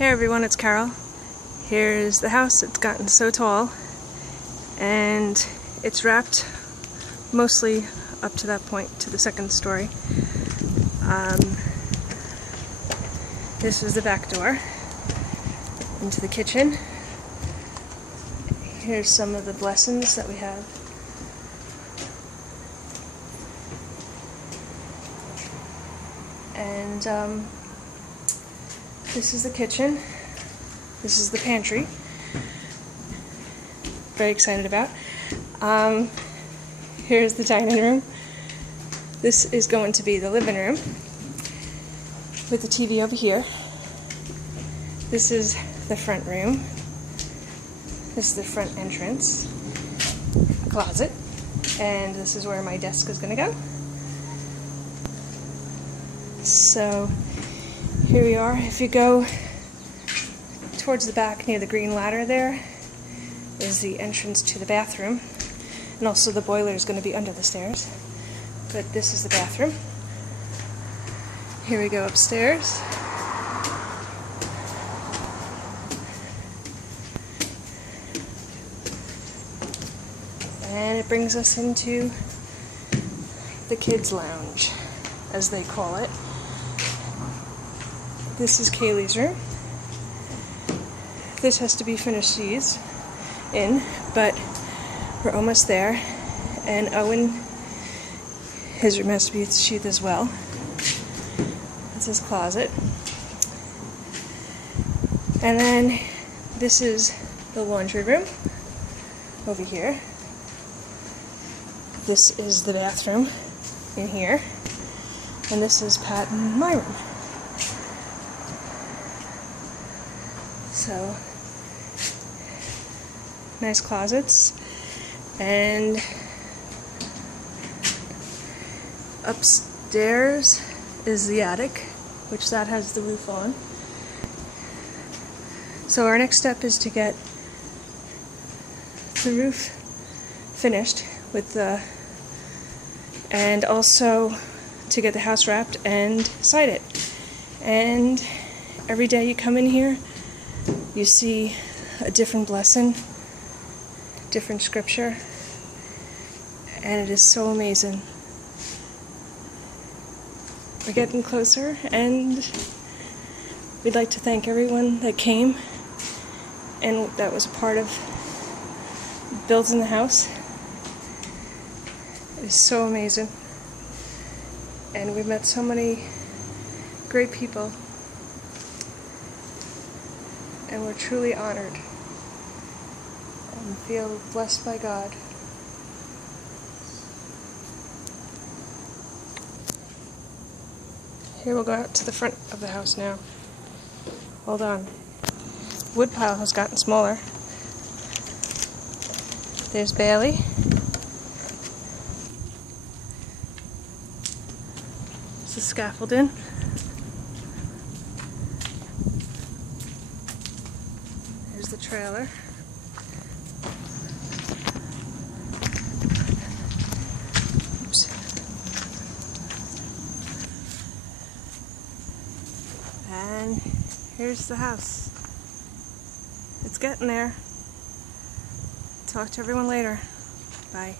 Hey everyone, it's Carol. Here's the house. It's gotten so tall and it's wrapped mostly up to that point to the second story. This is the back door into the kitchen. Here's some of the blessings that we have. And this is the kitchen. This is the pantry. Very excited about. Here's the dining room. This is going to be the living room with the TV over here. This is the front room. This is the front entrance, a closet, and this is where my desk is going to go. So here we are. If you go towards the back near the green ladder, there is the entrance to the bathroom, and also the boiler is going to be under the stairs, but this is the bathroom. Here we go upstairs. And it brings us into the kids' lounge, as they call it. This is Kaylee's room. This has to be finished in, but we're almost there. And Owen, his room has to be sheathed as well. That's his closet. And then this is the laundry room over here. This is the bathroom in here. And this is Pat and my room. So, nice closets. And upstairs is the attic, which that has the roof on. So our next step is to get the roof finished with the, and also to get the house wrapped and side it. And every day you come in here, you see a different blessing, different scripture, and it is so amazing. We're getting closer, and we'd like to thank everyone that came and that was a part of building the house. It is so amazing, and we've met so many great people, and we're truly honored and feel blessed by God. Here, we'll go out to the front of the house now. Hold on. Wood pile has gotten smaller. There's Bailey. There's the scaffolding. There's the trailer. Oops. And here's the house. It's getting there. Talk to everyone later. Bye.